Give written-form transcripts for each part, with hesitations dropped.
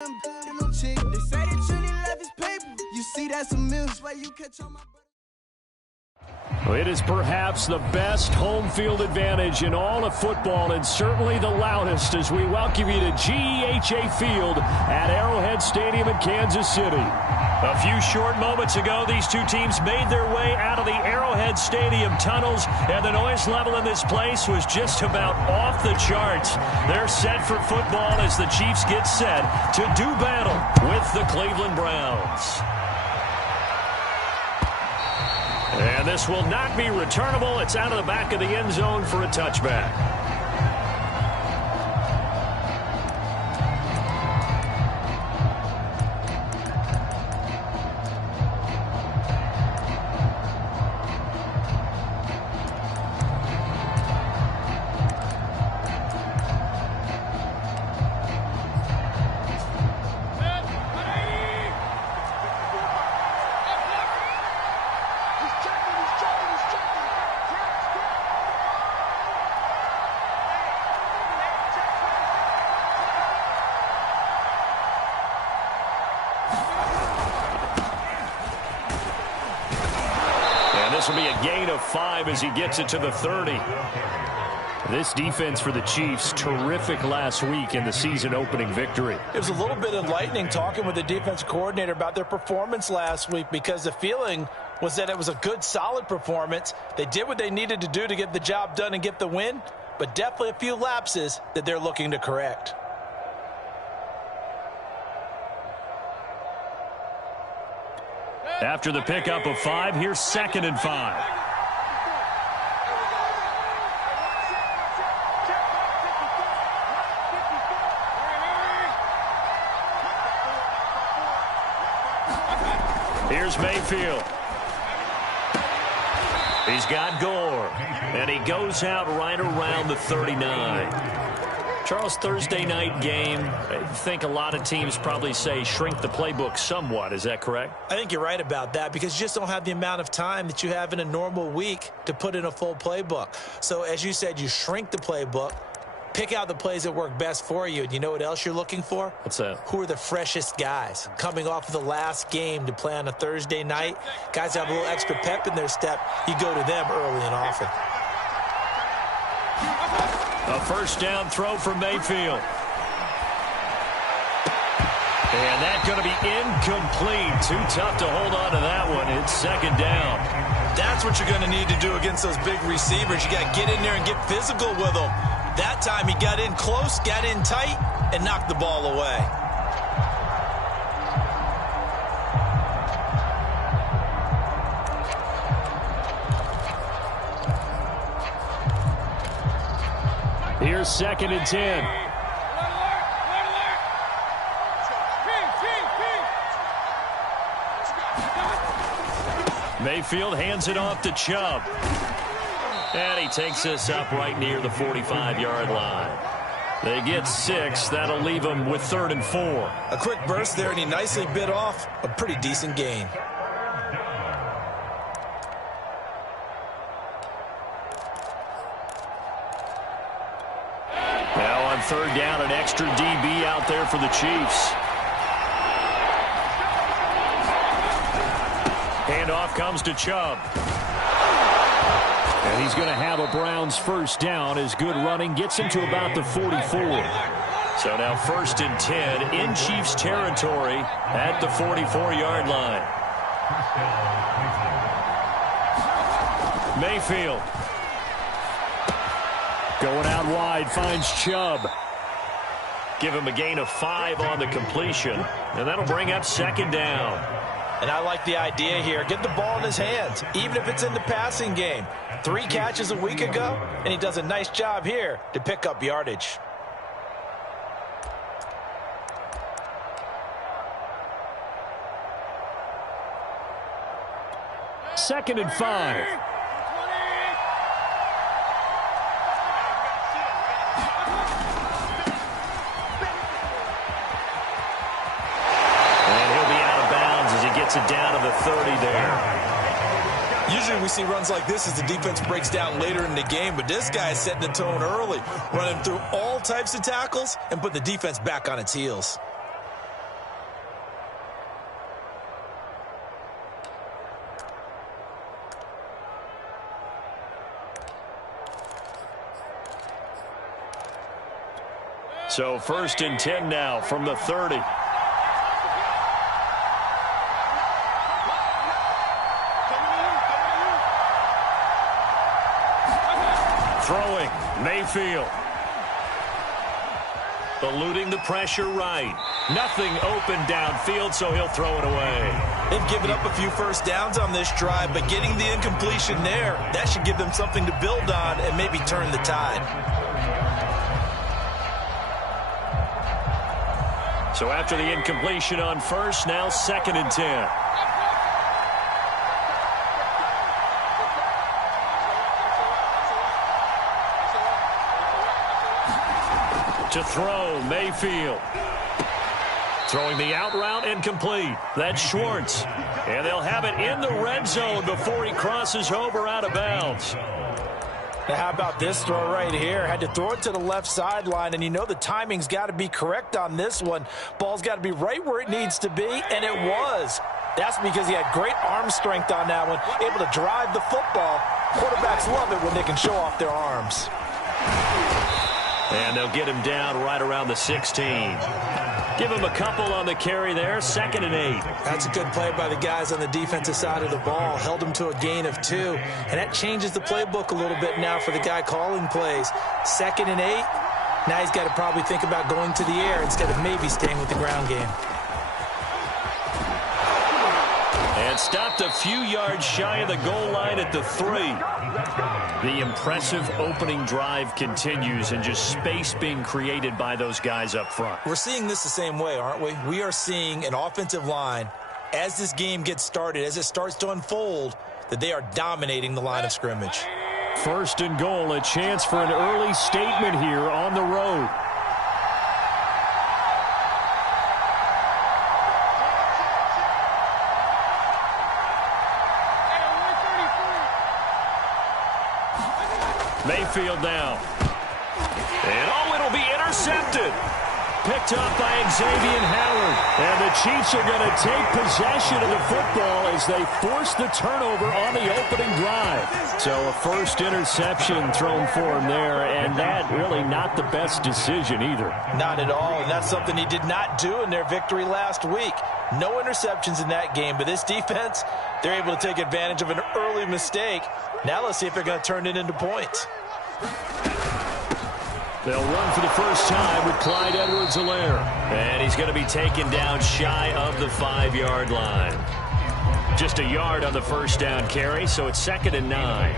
It is perhaps the best home field advantage in all of football, and certainly the loudest, as we welcome you to GEHA Field at Arrowhead Stadium in Kansas City. A few short moments ago, these two teams made their way out of the Arrowhead Stadium tunnels, and the noise level in this place was just about off the charts. They're set for football as the Chiefs get set to do battle with the Cleveland Browns. And this will not be returnable. It's out of the back of the end zone for a touchback. This will be a gain of 5 as he gets it to the 30. This defense for the Chiefs, terrific last week in the season-opening victory. It was a little bit enlightening talking with the defense coordinator about their performance last week, because the feeling was that it was a good, solid performance. They did what they needed to do to get the job done and get the win, but definitely a few lapses that they're looking to correct. After the pickup of 5, here's 2nd and 5. Here's Mayfield. He's got Gore, and he goes out right around the 39. Charles, Thursday night game, I think a lot of teams probably say shrink the playbook somewhat. Is that correct? I think you're right about that, because you just don't have the amount of time that you have in a normal week to put in a full playbook. So as you said, you shrink the playbook, pick out the plays that work best for you. And you know what else you're looking for? What's that? Who are the freshest guys coming off of the last game to play on a Thursday night? Guys have a little extra pep in their step. You go to them early and often. A first down throw for Mayfield. And that's going to be incomplete. Too tough to hold on to that one. It's 2nd down. That's what you're going to need to do against those big receivers. You got to get in there and get physical with them. That time he got in close, got in tight, and knocked the ball away. Here's 2nd and 10. Mayfield hands it off to Chubb. And he takes this up right near the 45-yard line. They get 6. That'll leave them with 3rd and 4. A quick burst there, and he nicely bit off a pretty decent gain. Now on 3rd down, an extra DB out there for the Chiefs. Handoff comes to Chubb. And he's going to have a Browns first down as good running gets him to about the 44. So now 1st and 10 in Chiefs territory at the 44-yard line. Mayfield. Going out wide, finds Chubb. Give him a gain of 5 on the completion. And that'll bring up 2nd down. And I like the idea here. Get the ball in his hands, even if it's in the passing game. 3 catches a week ago, and he does a nice job here to pick up yardage. Second and 5. It down to the 30 there. Usually we see runs like this as the defense breaks down later in the game, but this guy is setting the tone early, running through all types of tackles and put the defense back on its heels. So 1st and 10 now from the 30. Throwing, Mayfield. Eluding the pressure right. Nothing open downfield, so he'll throw it away. They've given up a few first downs on this drive, but getting the incompletion there, that should give them something to build on and maybe turn the tide. So after the incompletion on first, now 2nd and 10. To throw, Mayfield. Throwing the out route incomplete. That's Schwartz. And they'll have it in the red zone before he crosses over out of bounds. Now how about this throw right here? Had to throw it to the left sideline, and you know the timing's got to be correct on this one. Ball's got to be right where it needs to be, and it was. That's because he had great arm strength on that one, able to drive the football. Quarterbacks love it when they can show off their arms. And they'll get him down right around the 16. Give him a couple on the carry there. 2nd and 8. That's a good play by the guys on the defensive side of the ball. Held him to a gain of 2. And that changes the playbook a little bit now for the guy calling plays. 2nd and 8. Now he's got to probably think about going to the air instead of maybe staying with the ground game. And stopped a few yards shy of the goal line at the 3. The impressive opening drive continues, and just space being created by those guys up front. We're seeing this the same way, aren't we? We are seeing an offensive line, as this game gets started, as it starts to unfold, that they are dominating the line of scrimmage. 1st and goal, a chance for an early statement here on the road. Mayfield now. And it'll be intercepted. Picked up by Xavier Howard. And the Chiefs are going to take possession of the football as they force the turnover on the opening drive. So a first interception thrown for him there, and that really not the best decision either. Not at all, and that's something he did not do in their victory last week. No interceptions in that game, but this defense, they're able to take advantage of an early mistake. Now let's see if they're going to turn it into points. They'll run for the first time with Clyde Edwards-Helaire. And he's going to be taken down shy of the 5-yard line. Just a yard on the first down carry, so it's 2nd and 9.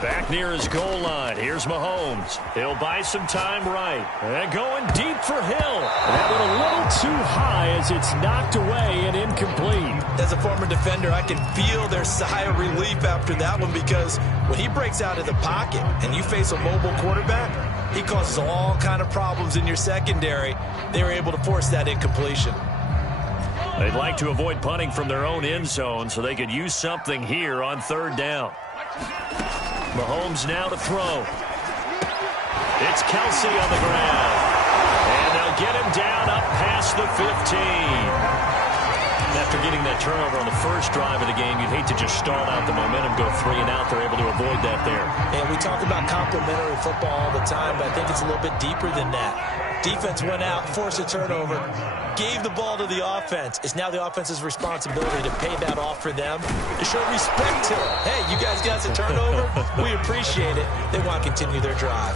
Back near his goal line. Here's Mahomes. He'll buy some time right. And going deep for Hill. That went a little too high as it's knocked away and incomplete. As a former defender, I can feel their sigh of relief after that one, because when he breaks out of the pocket and you face a mobile quarterback, he causes all kind of problems in your secondary. They were able to force that incompletion. They'd like to avoid punting from their own end zone so they could use something here on 3rd down. Mahomes now to throw. It's Kelsey on the ground. And they'll get him down up past the 15. After getting that turnover on the first drive of the game, you'd hate to just stall out the momentum, go 3 and out. They're able to avoid that there. And we talk about complementary football all the time, but I think it's a little bit deeper than that. Defense went out, forced a turnover, gave the ball to the offense. It's now the offense's responsibility to pay that off for them, to show respect to it. Hey, you guys got a turnover? We appreciate it. They want to continue their drive.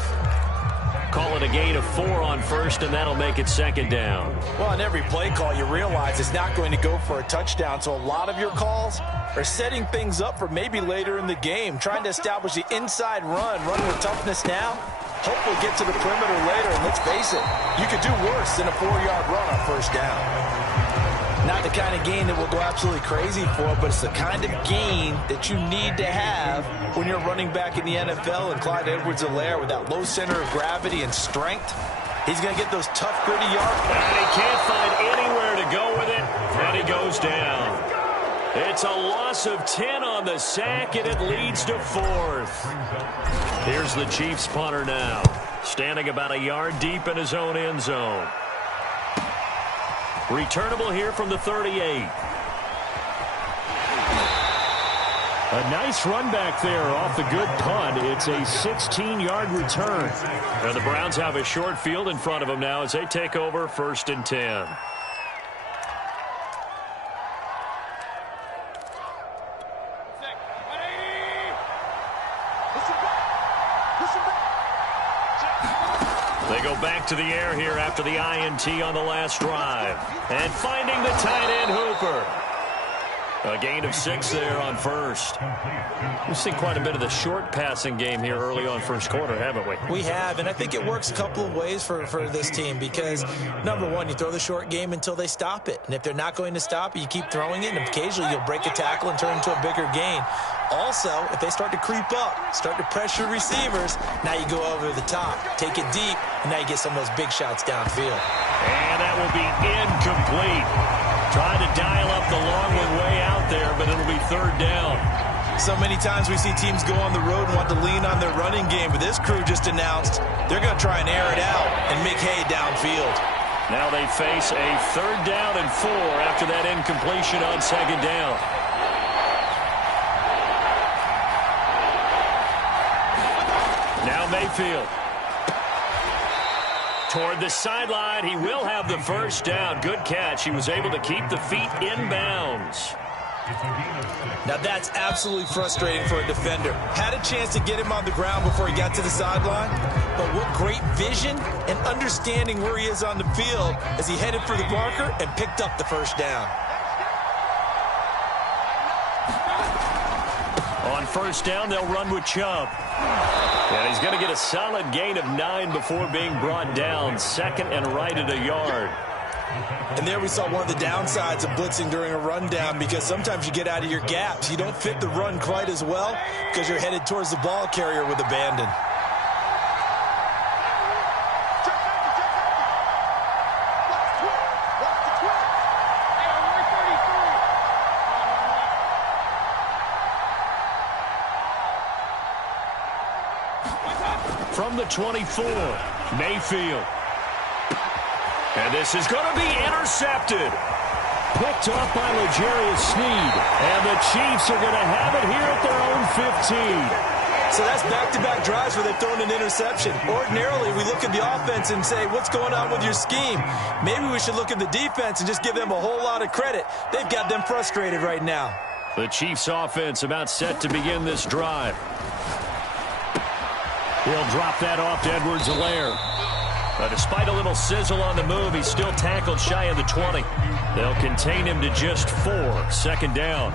Call it a gain of 4 on first, and that'll make it 2nd down. Well, on every play call, you realize it's not going to go for a touchdown, so a lot of your calls are setting things up for maybe later in the game, trying to establish the inside run with toughness now, hopefully get to the perimeter later, and let's face it, you could do worse than a 4-yard run on first down. Not the kind of gain that we'll go absolutely crazy for, but it's the kind of gain that you need to have when you're running back in the NFL. And Clyde Edwards-Helaire, with that low center of gravity and strength, he's going to get those tough, gritty yards. And he can't find anywhere to go with it, and he goes down. It's a loss of 10 on the sack, and it leads to 4th. Here's the Chiefs punter now. standing about a yard deep in his own end zone. Returnable here from the 38. A nice run back there off the good punt. It's a 16-yard return. And the Browns have a short field in front of them now as they take over 1st and 10. They go back to the air here after the INT on the last drive. And finding the tight end Hooper. A gain of 6 there on first. We've seen quite a bit of the short passing game here early on first quarter, haven't we? We have, and I think it works a couple of ways for this team because, number one, you throw the short game until they stop it. And if they're not going to stop it, you keep throwing it, and occasionally you'll break a tackle and turn into a bigger gain. Also, if they start to creep up, start to pressure receivers, now you go over the top, take it deep, and now you get some of those big shots downfield. And that will be incomplete. Trying to dial up the long one way out there, but it'll be 3rd down. So many times we see teams go on the road and want to lean on their running game, but this crew just announced they're going to try and air it out and make hay downfield. Now they face a 3rd down and 4 after that incompletion on 2nd down. Now Mayfield. Toward the sideline, he will have the 1st down. Good catch. He was able to keep the feet in bounds. Now that's absolutely frustrating for a defender. Had a chance to get him on the ground before he got to the sideline, but what great vision and understanding where he is on the field as he headed for the marker and picked up the 1st down. On 1st down, they'll run with Chubb. And he's going to get a solid gain of 9 before being brought down. 2nd and right at a yard. And there we saw one of the downsides of blitzing during a rundown because sometimes you get out of your gaps. You don't fit the run quite as well because you're headed towards the ball carrier with abandon. From the 24, Mayfield. And this is going to be intercepted. Picked off by L'Jarius Sneed. And the Chiefs are going to have it here at their own 15. So that's back-to-back drives where they've thrown an interception. Ordinarily, we look at the offense and say, what's going on with your scheme? Maybe we should look at the defense and just give them a whole lot of credit. They've got them frustrated right now. The Chiefs offense about set to begin this drive. He'll drop that off to Edwards-Helaire. Despite a little sizzle on the move, he's still tackled shy of the 20. They'll contain him to just 4. 2nd down.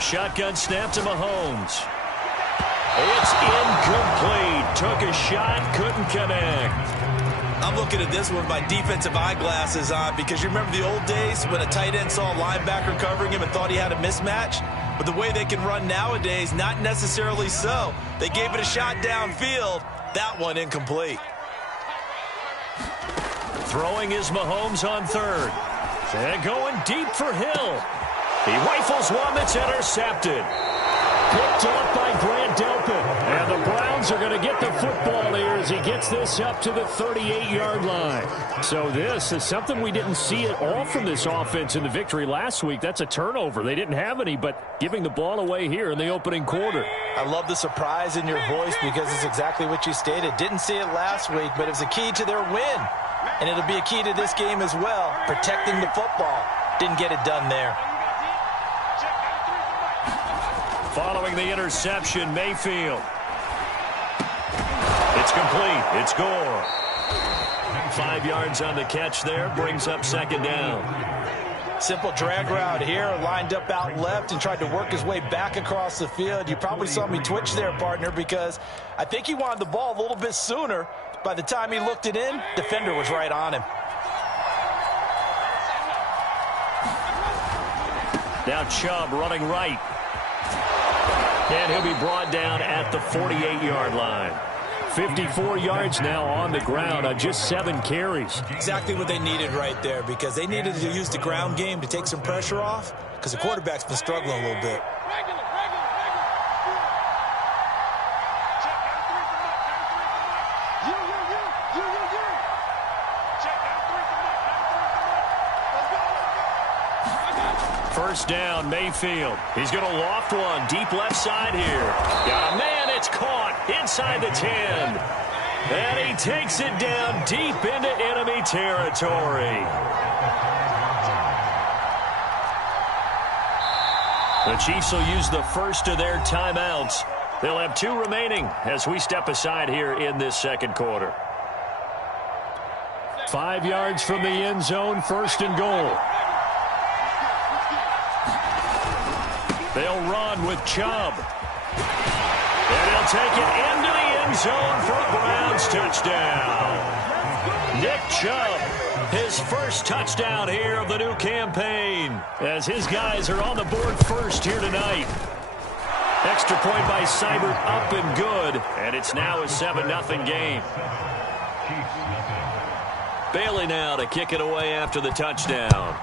Shotgun snap to Mahomes. It's incomplete. Took a shot, couldn't connect. I'm looking at this one with my defensive eyeglasses on because you remember the old days when a tight end saw a linebacker covering him and thought he had a mismatch? But the way they can run nowadays, not necessarily so. They gave it a shot downfield. That one incomplete. Throwing is Mahomes on 3rd. And going deep for Hill. He rifles one that's intercepted. Picked off by Grant Delpit. And the Browns are going to get the football here as he gets this up to the 38-yard line. So this is something we didn't see at all from this offense in the victory last week. That's a turnover. They didn't have any, but giving the ball away here in the opening quarter. I love the surprise in your voice because it's exactly what you stated. Didn't see it last week, but it's a key to their win. And it'll be a key to this game as well, protecting the football. Didn't get it done there. Following the interception, Mayfield. It's complete. It's Gore. 5 yards on the catch there. Brings up 2nd down. Simple drag route here. Lined up out left and tried to work his way back across the field. You probably saw me twitch there, partner, because I think he wanted the ball a little bit sooner. By the time he looked it in, defender was right on him. Now Chubb running right. And he'll be brought down at the 48-yard line. 54 yards now on the ground on just 7 carries. Exactly what they needed right there because they needed to use the ground game to take some pressure off because the quarterback's been struggling a little bit. first down, Mayfield. He's going to loft one deep left side here. Got a man. It's caught inside the 10. And he takes it down deep into enemy territory. The Chiefs will use the first of their timeouts. They'll have 2 remaining as we step aside here in this second quarter. 5 yards from the end zone, first and goal. They'll run with Chubb. And he'll take it into the end zone for a Browns touchdown. Nick Chubb, his first touchdown here of the new campaign, as his guys are on the board first here tonight. Extra point by Seibert, up and good, and it's now a 7-0 game. Bailey now to kick it away after the touchdown.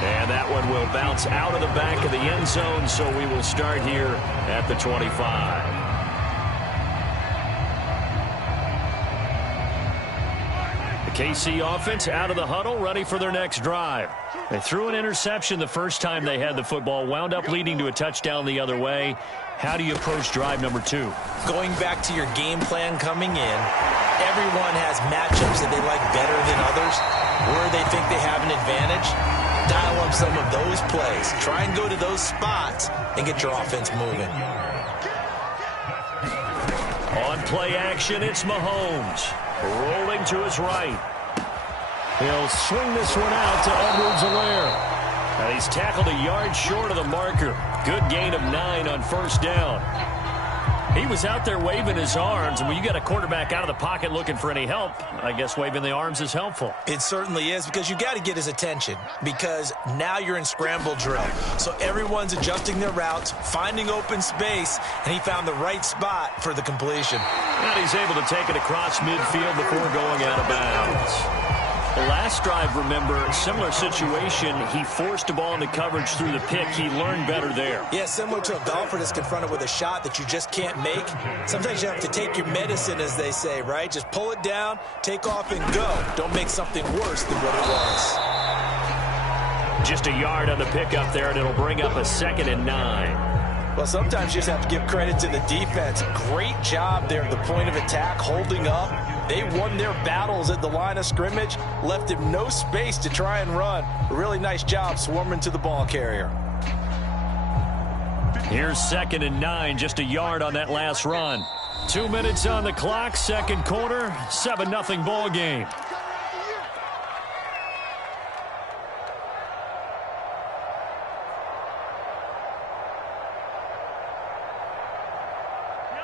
And that one will bounce out of the back of the end zone, so we will start here at the 25. The KC offense out of the huddle, ready for their next drive. They threw an interception the first time they had the football, wound up leading to a touchdown the other way. How do you approach drive number 2? Going back to your game plan coming in, everyone has matchups that they like better than others, where they think they have an advantage. Dial up some of those plays. Try and go to those spots and get your offense moving. On play action, it's Mahomes. Rolling to his right. He'll swing this one out to Edwards-Helaire. And he's tackled a yard short of the marker. Good gain of 9 on first down. He was out there waving his arms, and when you got a quarterback out of the pocket looking for any help, I guess waving the arms is helpful. It certainly is, because you got to get his attention, because now you're in scramble drill. So everyone's adjusting their routes, finding open space, and he found the right spot for the completion. And he's able to take it across midfield before going out of bounds. The last drive, remember, similar situation. He forced a ball into coverage through the pick. He learned better there. Yeah, similar to a golfer that's confronted with a shot that you just can't make. Sometimes you have to take your medicine, as they say, right? Just pull it down, take off, and go. Don't make something worse than what it was. Just a yard on the pickup there, and it'll bring up a 2nd and 9. Well, sometimes you just have to give credit to the defense. Great job there at the point of attack, holding up. They won their battles at the line of scrimmage, left him no space to try and run. A really nice job swarming to the ball carrier. Here's 2nd and 9, just a yard on that last run. 2 minutes on the clock, second quarter, 7-0 ball game.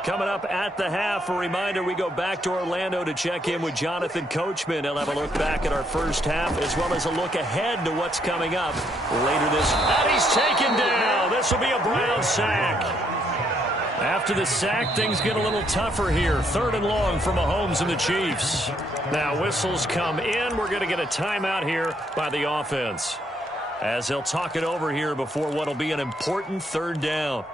Coming up at the half, a reminder, we go back to Orlando to check in with Jonathan Coachman. He'll have a look back at our first half, as well as a look ahead to what's coming up later this. And he's taken down. This will be a Brown sack. After the sack, things get a little tougher here. 3rd and long for Mahomes and the Chiefs. Now whistles come in. We're going to get a timeout here by the offense, as they'll talk it over here before what will be an important 3rd down.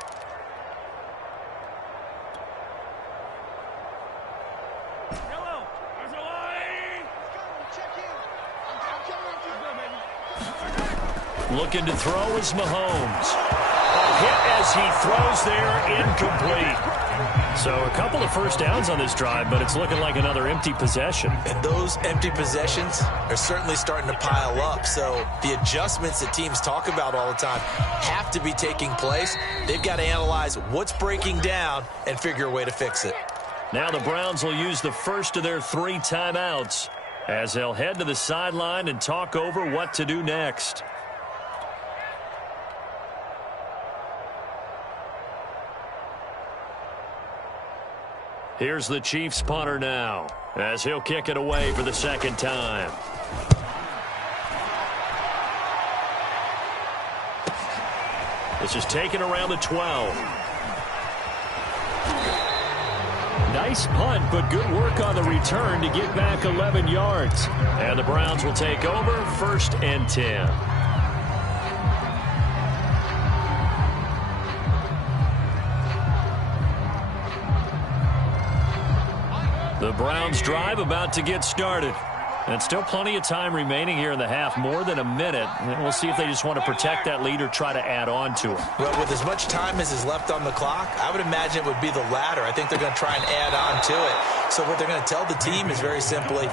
Looking to throw is Mahomes. Hit as he throws there, incomplete. So a couple of first downs on this drive, but it's looking like another empty possession. And those empty possessions are certainly starting to pile up. So the adjustments that teams talk about all the time have to be taking place. They've got to analyze what's breaking down and figure a way to fix it. Now the Browns will use the first of their 3 timeouts, as they'll head to the sideline and talk over what to do next. Here's the Chiefs punter now, as he'll kick it away for the 2nd time. This is taken around the 12. Nice punt, but good work on the return to get back 11 yards. And the Browns will take over, 1st and 10. The Browns drive about to get started. And still plenty of time remaining here in the half, more than a minute. And we'll see if they just want to protect that lead or try to add on to it. Well, with as much time as is left on the clock, I would imagine it would be the latter. I think they're going to try and add on to it. So what they're going to tell the team is very simply,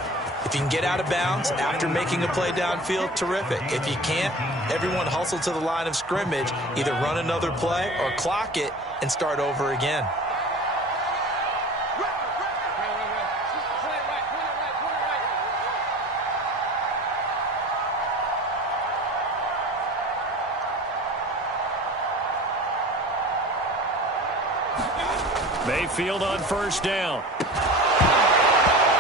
if you can get out of bounds after making a play downfield, terrific. If you can't, everyone hustle to the line of scrimmage, either run another play or clock it and start over again. Mayfield on first down.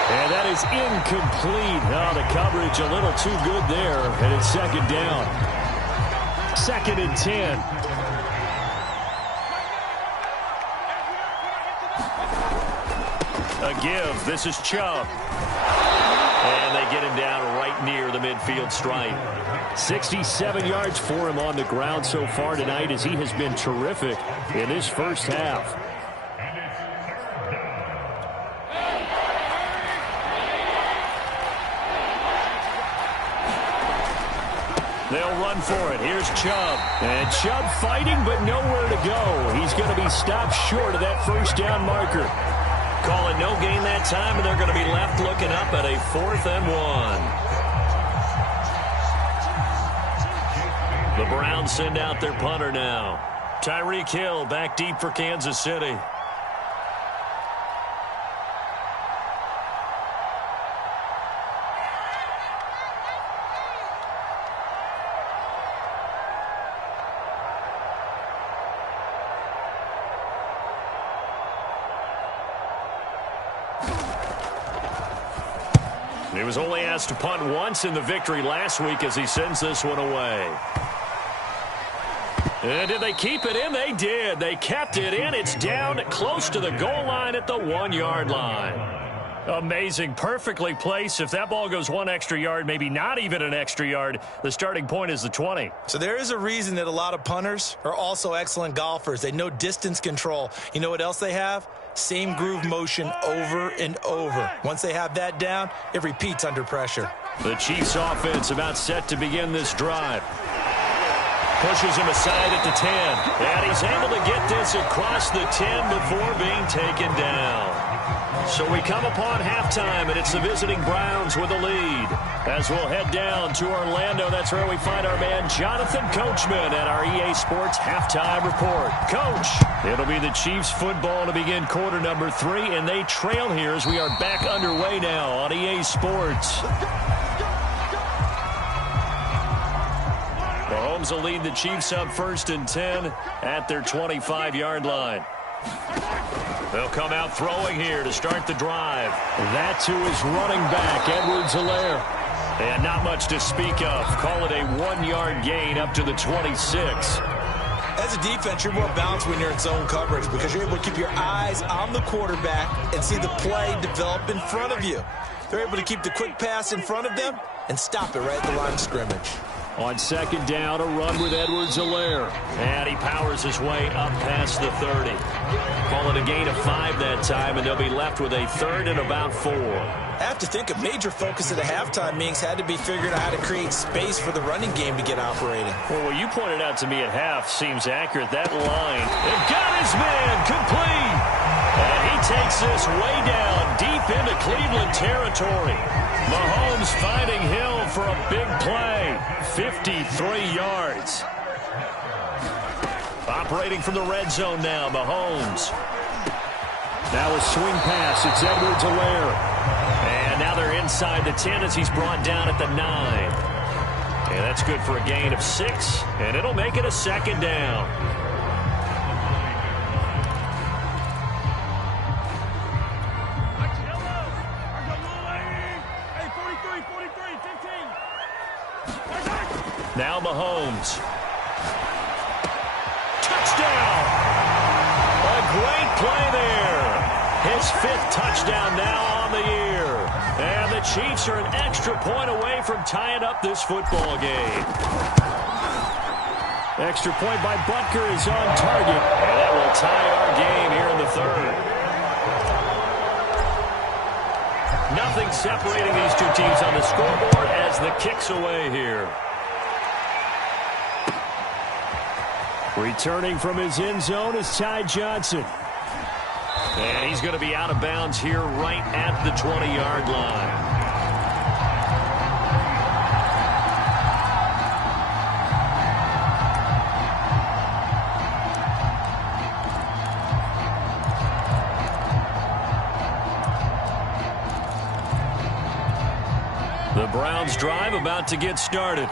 And that is incomplete. Oh, the coverage a little too good there. And it's second down. 2nd and 10. A give. This is Chubb. And they get him down right near the midfield stripe. 67 yards for him on the ground so far tonight, as he has been terrific in this first half. They'll run for it. Here's Chubb. And Chubb fighting, but nowhere to go. He's going to be stopped short of that first down marker. Call it no gain that time, and they're going to be left looking up at a 4th and 1. The Browns send out their punter now. Tyreek Hill back deep for Kansas City. He was only asked to punt once in the victory last week as he sends this one away. And did they keep it in? They did. They kept it in. It's down close to the goal line at the 1-yard line. Amazing. Perfectly placed. If that ball goes 1 extra yard, maybe not even an extra yard, the starting point is the 20. So there is a reason that a lot of punters are also excellent golfers. They know distance control. You know what else they have? Same groove motion over and over. Once they have that down, it repeats under pressure. The Chiefs offense about set to begin this drive. Pushes him aside at the 10. And he's able to get this across the 10 before being taken down. So we come upon halftime, and it's the visiting Browns with a lead. As we'll head down to Orlando, that's where we find our man Jonathan Coachman at our EA Sports Halftime Report. Coach, it'll be the Chiefs football to begin quarter number 3, and they trail here as we are back underway now on EA Sports. Mahomes will lead the Chiefs up 1st and 10 at their 25-yard line. They'll come out throwing here to start the drive. That to his running back, Edwards-Helaire. And not much to speak of. Call it a 1-yard gain up to the 26. As a defense, you're more balanced when you're in zone coverage because you're able to keep your eyes on the quarterback and see the play develop in front of you. They're able to keep the quick pass in front of them and stop it right at the line of scrimmage. On 2nd down, a run with Edwards-Helaire. And he powers his way up past the 30. Call it a gain of 5 that time, and they'll be left with a 3rd and about 4. I have to think a major focus at the halftime meetings had to be figuring out how to create space for the running game to get operating. Well, what you pointed out to me at half seems accurate. That line, it got his man complete. And he takes this way down deep into Cleveland territory. Mahomes finding Hill for a big play. 53 yards. Operating from the red zone now, Mahomes. Now a swing pass. It's Edwards-Helaire. And now they're inside the 10 as he's brought down at the 9. And that's good for a gain of 6. And it'll make it a 2nd down. Now Mahomes. Touchdown! A great play there. His 5th touchdown now on the year. And the Chiefs are an extra point away from tying up this football game. Extra point by Butker is on target. And that will tie our game here in the 3rd. Nothing separating these two teams on the scoreboard as the kick's away here. Returning from his end zone is Ty Johnson. And he's going to be out of bounds here right at the 20-yard line. The Browns drive about to get started.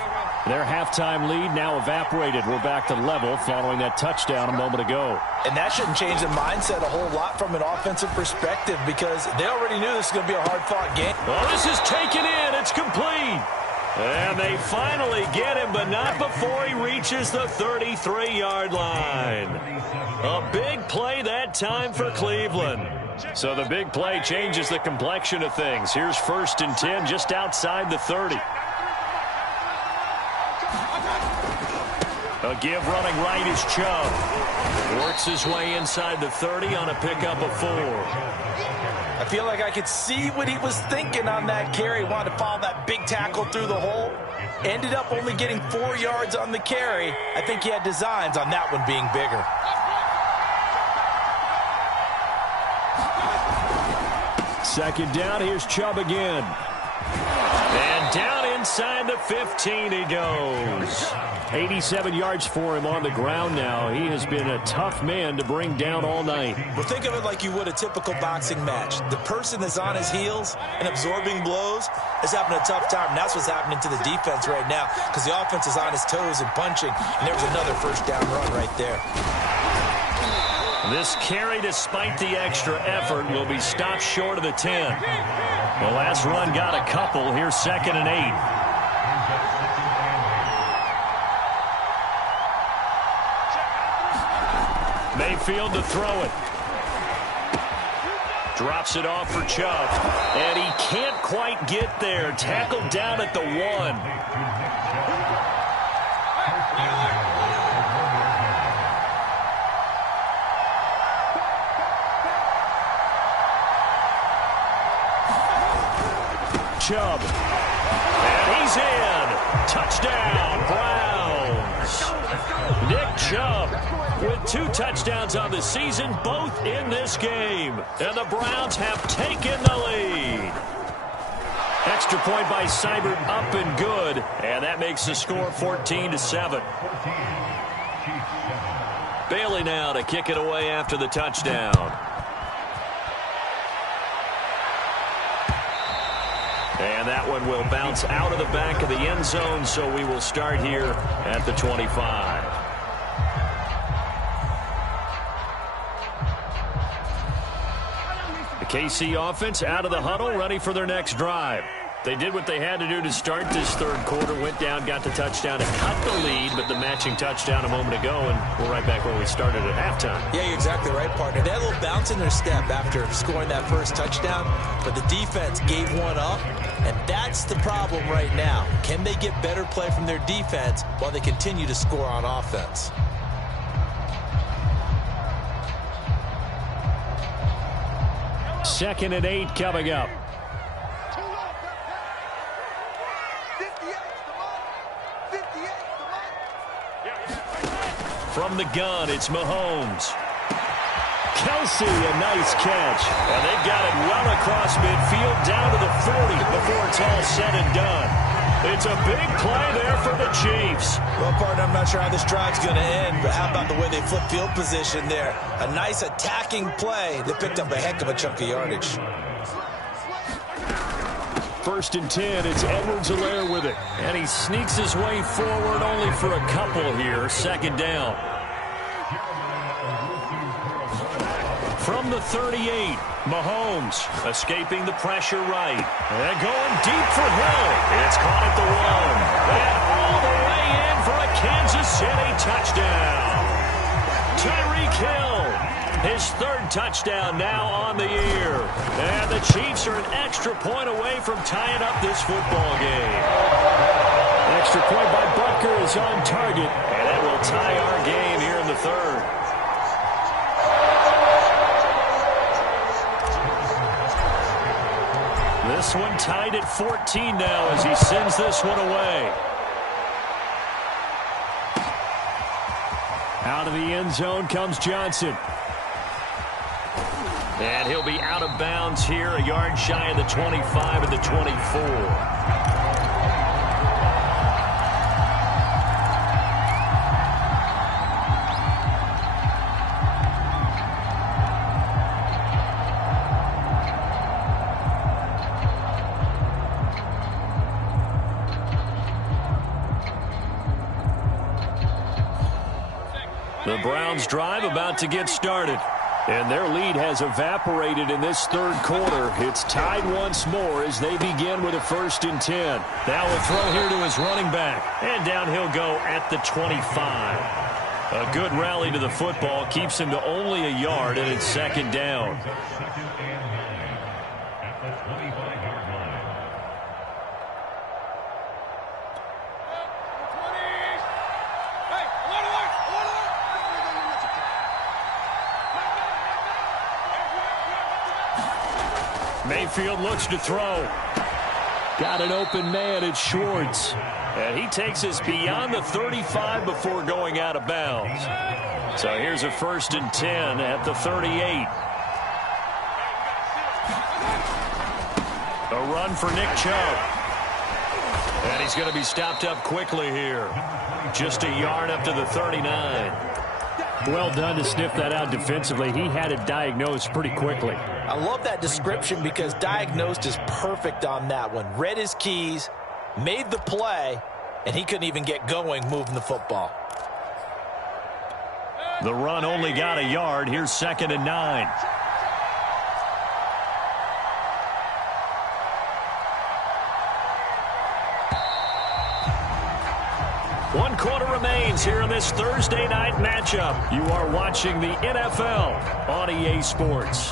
Their halftime lead now evaporated. We're back to level following that touchdown a moment ago. And that shouldn't change the mindset a whole lot from an offensive perspective because they already knew this was going to be a hard-fought game. Well, this is taken in. It's complete. And they finally get him, but not before he reaches the 33-yard line. A big play that time for Cleveland. So the big play changes the complexion of things. Here's 1st and 10 just outside the 30. A give running right is Chubb. Works his way inside the 30 on a pickup of 4. I feel like I could see what he was thinking on that carry. Wanted to follow that big tackle through the hole. Ended up only getting 4 yards on the carry. I think he had designs on that one being bigger. Second down, here's Chubb again. And down inside the 15 he goes. 87 yards for him on the ground now. He has been a tough man to bring down all night. Well, think of it like you would a typical boxing match. The person that's on his heels and absorbing blows is having a tough time. And that's what's happening to the defense right now because the offense is on his toes and punching. And there was another first down run right there. This carry, despite the extra effort, will be stopped short of the 10. The last run got a couple. Here's 2nd and 8. Mayfield to throw it. Drops it off for Chubb. And he can't quite get there. Tackled down at the 1. Chubb. And he's in. Touchdown, Browns. Nick Chubb with 2 touchdowns on the season, both in this game. And the Browns have taken the lead. Extra point by Seibert up and good. And that makes the score 14-7. Bailey now to kick it away after the touchdown. And that one will bounce out of the back of the end zone, so we will start here at the 25. The KC offense out of the huddle, ready for their next drive. They did what they had to do to start this third quarter, went down, got the touchdown to cut the lead, but the matching touchdown a moment ago, and we're right back where we started at halftime. Yeah, you're exactly right, partner. They had a little bounce in their step after scoring that first touchdown, but the defense gave one up, and that's the problem right now. Can they get better play from their defense while they continue to score on offense? Second and 8 coming up. From the gun, it's Mahomes. Kelsey, a nice catch. And they've got it well across midfield down to the 40 before it's all said and done. It's a big play there for the Chiefs. Well, partner, I'm not sure how this drive's going to end, but how about the way they flip field position there? A nice attacking play. They picked up a heck of a chunk of yardage. 1st and 10, it's Edwards-Helaire with it. And he sneaks his way forward only for a couple here. 2nd down. From the 38, Mahomes escaping the pressure right. And going deep for Hill. It's caught at the 1. And all the way in for a Kansas City touchdown. Tyreek Hill, his 3rd touchdown now on the year. And the Chiefs are an extra point away from tying up this football game. Extra point by Butker is on target. And that will tie our game here in the 3rd. This one tied at 14 now as he sends this one away. Out of the end zone comes Johnson. And he'll be out of bounds here, a yard shy of the 25 and the 24. The Browns drive about to get started. And their lead has evaporated in this third quarter. It's tied once more as they begin with a 1st and 10. Now a throw here to his running back. And down he'll go at the 25. A good rally to the football keeps him to only a yard, and it's 2nd down. Mayfield looks to throw. Got an open man, it's Schwartz. And he takes us beyond the 35 before going out of bounds. So here's a 1st and 10 at the 38. A run for Nick Chubb. And he's going to be stopped up quickly here. Just a yard up to the 39. Well done to sniff that out defensively. He had it diagnosed pretty quickly. I love that description because diagnosed is perfect on that one. Read his keys, made the play, and he couldn't even get going moving the football. The run only got a yard. Here's 2nd and 9. One quarter remains here in this Thursday night matchup. You are watching the NFL on EA Sports.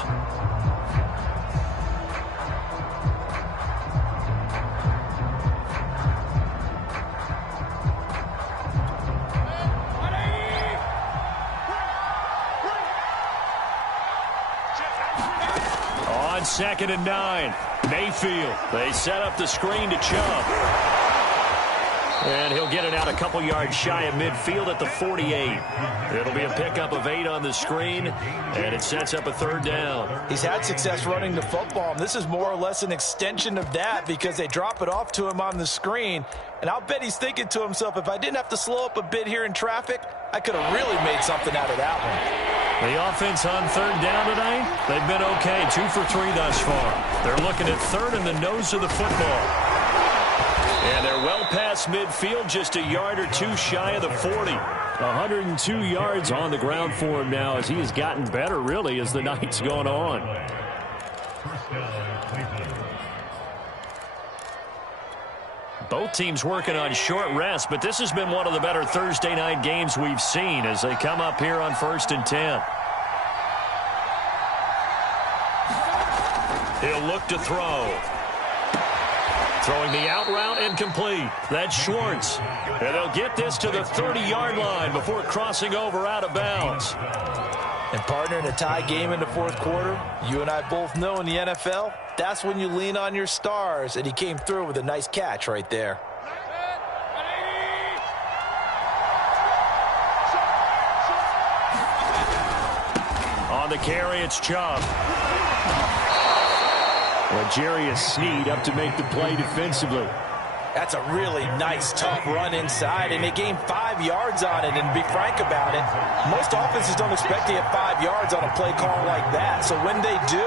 On 2nd and 9, Mayfield. They set up the screen to Chubb. And he'll get it out a couple yards shy of midfield at the 48. It'll be a pickup of 8 on the screen, and it sets up a 3rd down. He's had success running the football, and this is more or less an extension of that because they drop it off to him on the screen. And I'll bet he's thinking to himself, if I didn't have to slow up a bit here in traffic, I could have really made something out of that one. The offense on 3rd down tonight, they've been okay, 2 for 3 thus far. They're looking at 3rd in the nose of the football. And they're well past midfield, just a yard or 2 shy of the 40. 102 yards on the ground for him now as he has gotten better, really, as the night's gone on. Both teams working on short rest, but this has been one of the better Thursday night games we've seen as they come up here on 1st and 10. He'll look to throw. Throwing the out route incomplete. That's Schwartz. And they'll get this to the 30-yard line before crossing over out of bounds. And partner, in a tie game in the 4th quarter, you and I both know in the NFL, that's when you lean on your stars. And he came through with a nice catch right there. On the carry, it's Chubb. L'Jarius Sneed up to make the play defensively. That's a really nice, tough run inside, and they gained 5 yards on it. And to be frank about it, most offenses don't expect to get 5 yards on a play call like that. So when they do,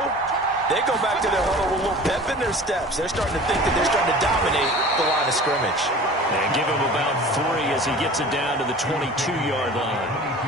they go back to their huddle with a little pep in their steps. They're starting to think that they're starting to dominate the line of scrimmage. And give him about 3 as he gets it down to the 22-yard line.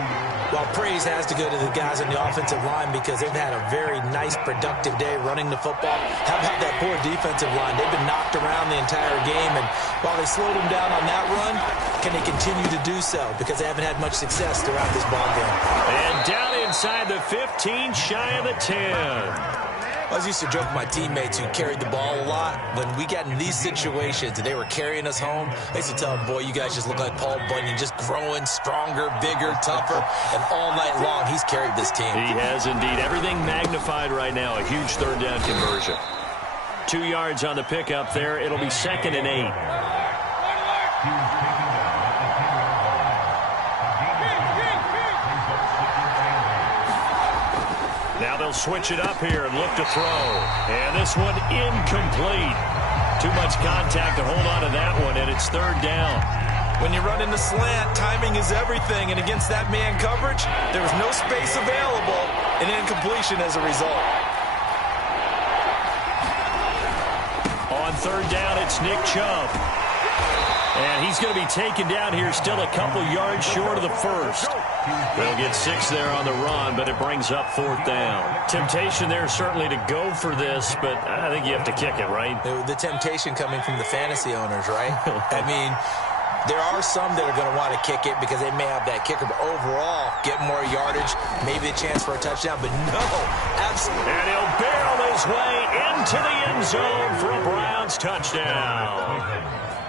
Well, praise has to go to the guys on the offensive line because they've had a very nice, productive day running the football. How about that poor defensive line? They've been knocked around the entire game, and while they slowed them down on that run, can they continue to do so? Because they haven't had much success throughout this ball game. And down inside the 15, shy of the 10. I was used to joke with my teammates who carried the ball a lot. When we got in these situations and they were carrying us home, I used to tell them, boy, you guys just look like Paul Bunyan, just growing stronger, bigger, tougher. And all night long, he's carried this team. He has indeed. Everything magnified right now. A huge 3rd down conversion. 2 yards on the pickup there. It'll be 2nd and 8. Now they'll switch it up here and look to throw. And this one incomplete. Too much contact to hold on to that one, and it's 3rd down. When you run in the slant, timing is everything, and against that man coverage, there was no space available, and incompletion as a result. On 3rd down, it's Nick Chubb. And he's going to be taken down here, still a couple yards short of the first. They'll get 6 there on the run, but it brings up 4th down. Temptation there certainly to go for this, but I think you have to kick it, right? The temptation coming from the fantasy owners, right? I mean, there are some that are going to want to kick it because they may have that kicker, but overall, get more yardage, maybe a chance for a touchdown, but no, absolutely. And he'll barrel his way into the end zone for a Browns touchdown.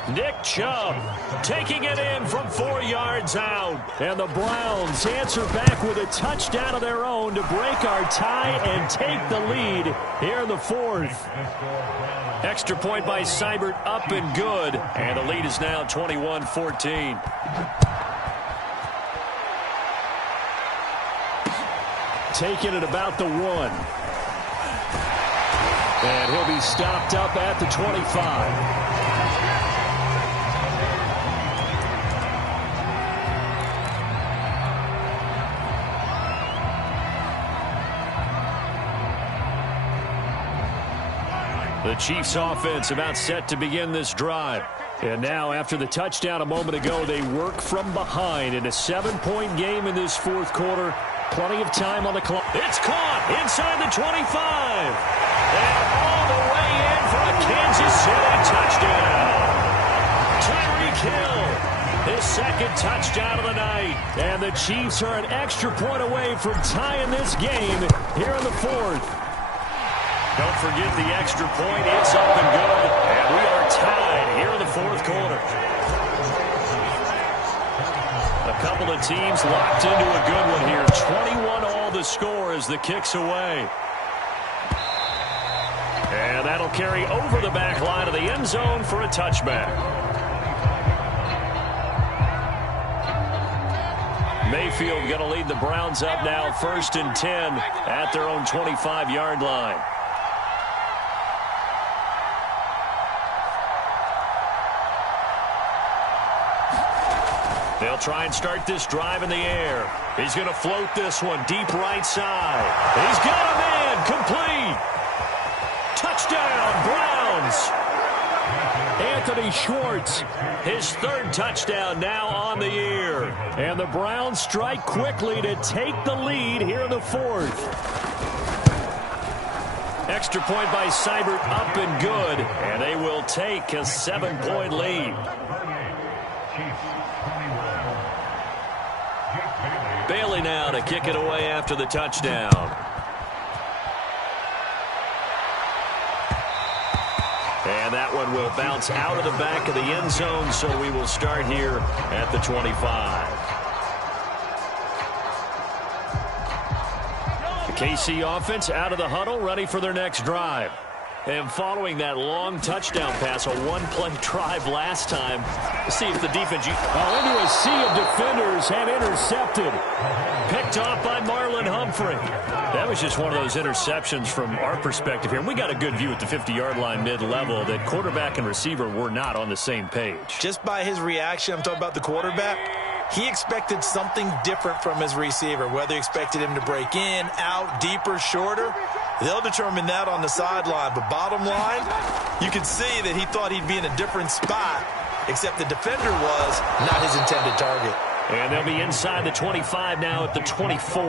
Nick Chubb taking it in from 4 yards out. And the Browns answer back with a touchdown of their own to break our tie and take the lead here in the 4th. Extra point by Seibert, up and good. And the lead is now 21-14. Taking it about the 1. And he'll be stopped up at the 25. The Chiefs offense about set to begin this drive. And now after the touchdown a moment ago, they work from behind in a 7-point game in this 4th quarter. Plenty of time on the clock. It's caught inside the 25. And all the way in for a Kansas City touchdown. Tyreek Hill, his 2nd touchdown of the night. And the Chiefs are an extra point away from tying this game here in the 4th. Don't forget the extra point. It's up and good. And we are tied here in the 4th quarter. A couple of teams locked into a good one here. 21-all the score as the kick's away. And that'll carry over the back line of the end zone for a touchback. Mayfield going to lead the Browns up now 1st and 10 at their own 25-yard line. They'll try and start this drive in the air. He's going to float this one deep right side. He's got a man complete. Touchdown, Browns. Anthony Schwartz, his 3rd touchdown now on the year. And the Browns strike quickly to take the lead here in the 4th. Extra point by Seibert, up and good. And they will take a 7-point lead. Bailey now to kick it away after the touchdown. And that one will bounce out of the back of the end zone, so we will start here at the 25. The KC offense out of the huddle, ready for their next drive. And following that long touchdown pass, a 1-play drive last time, let's see if the defense... into a sea of defenders and intercepted. Picked off by Marlon Humphrey. That was just one of those interceptions from our perspective here. We got a good view at the 50-yard line mid-level that quarterback and receiver were not on the same page. Just by his reaction, I'm talking about the quarterback, he expected something different from his receiver, whether he expected him to break in, out, deeper, shorter. They'll determine that on the sideline. But bottom line, you can see that he thought he'd be in a different spot, except the defender was not his intended target. And they'll be inside the 25 now at the 24.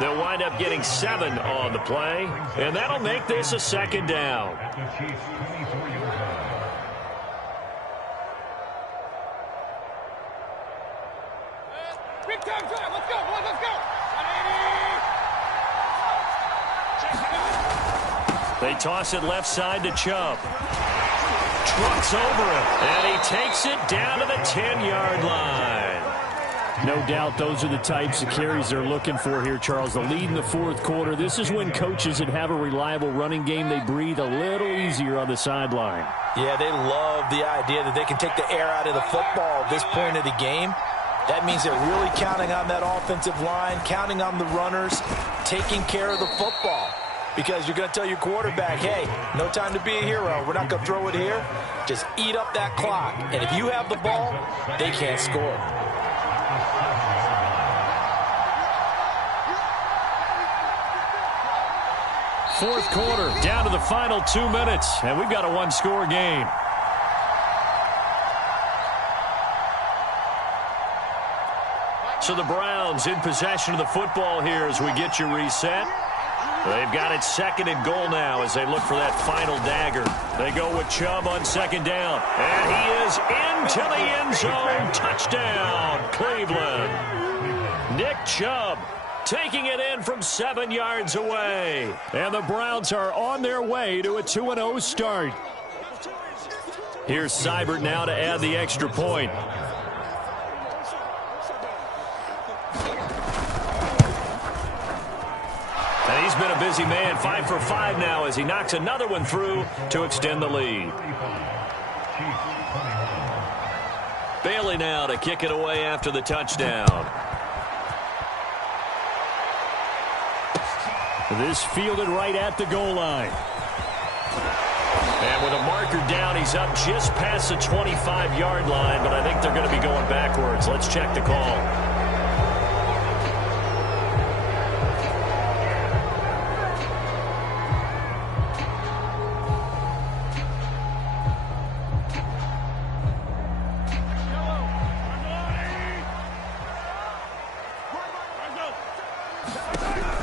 They'll wind up getting 7 on the play, and that'll make this a 2nd down. Big time drive. Let's go, boys. Let's go. They toss it left side to Chubb. Trucks over him, and he takes it down to the 10-yard line. No doubt those are the types of carries they're looking for here, Charles. The lead in the fourth quarter. This is when coaches that have a reliable running game, they breathe a little easier on the sideline. Yeah, they love the idea that they can take the air out of the football at this point of the game. That means they're really counting on that offensive line, counting on the runners, taking care of the football. Because you're going to tell your quarterback, hey, no time to be a hero. We're not going to throw it here. Just eat up that clock. And if you have the ball, they can't score. Fourth quarter, down to the final 2 minutes, and we've got a one-score game. So the Browns in possession of the football here as we get you reset. They've got it second and goal now as they look for that final dagger. They go with Chubb on second down. And he is into the end zone. Touchdown, Cleveland. Nick Chubb taking it in from 7 yards away. And the Browns are on their way to a 2-0 start. Here's Seibert now to add the extra point. And he's been a busy man, 5 for 5 now as he knocks another one through to extend the lead. Bailey now to kick it away after the touchdown. This fielded right at the goal line. And with a marker down, he's up just past the 25-yard line, but I think they're going to be going backwards. Let's check the call.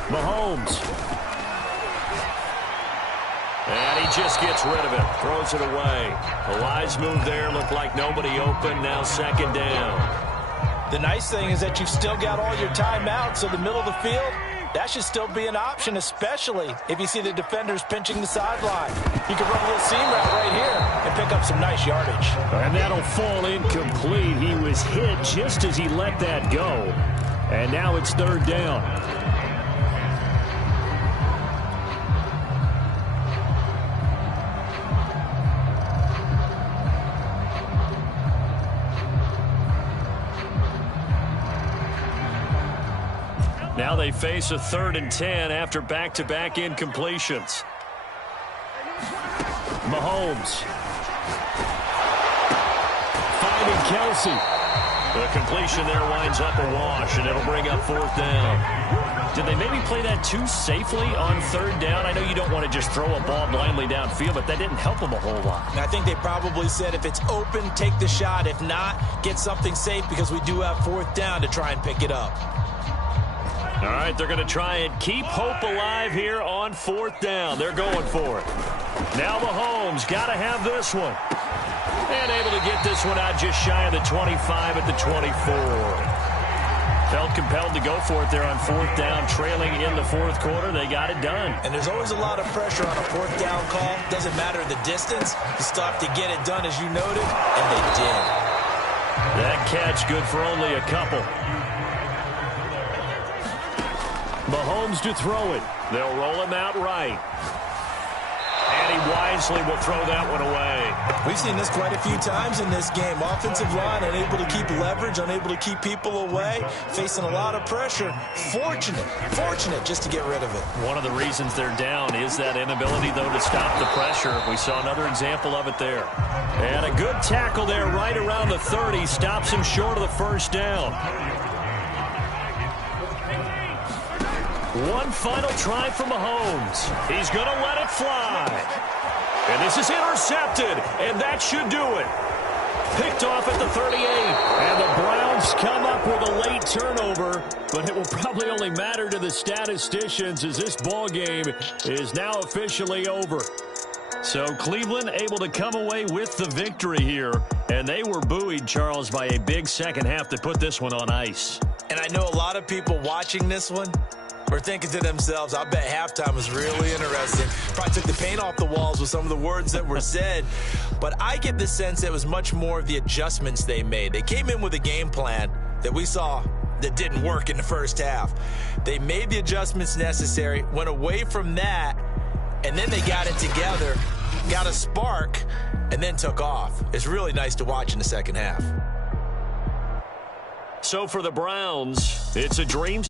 Mahomes. And he just gets rid of it. Throws it away. A wise move there. Looked like nobody open. Now second down. The nice thing is that you've still got all your timeouts, so the middle of the field, that should still be an option, especially if you see the defenders pinching the sideline. You can run a little seam route right here and pick up some nice yardage. And that'll fall incomplete. He was hit just as he let that go. And now it's third down. Now they face a 3rd and 10 after back-to-back incompletions. Mahomes. Finding Kelsey. The completion there winds up a wash, and it'll bring up 4th down. Did they maybe play that too safely on 3rd down? I know you don't want to just throw a ball blindly downfield, but that didn't help them a whole lot. I think they probably said if it's open, take the shot. If not, get something safe because we do have 4th down to try and pick it up. All right, they're going to try and keep hope alive here on 4th down. They're going for it. Now Mahomes got to have this one. And able to get this one out just shy of the 25 at the 24. Felt compelled to go for it there on 4th down, trailing in the 4th quarter. They got it done. And there's always a lot of pressure on a 4th down call. Doesn't matter the distance. You still have to get it done, as you noted, and they did. That catch good for only a couple. Mahomes to throw it. They'll roll him out right. And he wisely will throw that one away. We've seen this quite a few times in this game. Offensive line unable to keep leverage, unable to keep people away, facing a lot of pressure. Fortunate just to get rid of it. One of the reasons they're down is that inability, though, to stop the pressure. We saw another example of it there. And a good tackle there right around the 30. Stops him short of the 1st down. One final try from Mahomes. He's going to let it fly. And this is intercepted, and that should do it. Picked off at the 38. And the Browns come up with a late turnover, but it will probably only matter to the statisticians as this ball game is now officially over. So Cleveland able to come away with the victory here, and they were buoyed, Charles, by a big second half that put this one on ice. And I know a lot of people watching this one are thinking to themselves, I bet halftime was really interesting. Probably took the paint off the walls with some of the words that were said. But I get the sense it was much more of the adjustments they made. They came in with a game plan, that we saw that didn't work in the first half. They made the adjustments necessary, went away from that, and then they got it together, got a spark, and then took off. It's really nice to watch in the second half. So for the Browns, it's a dream.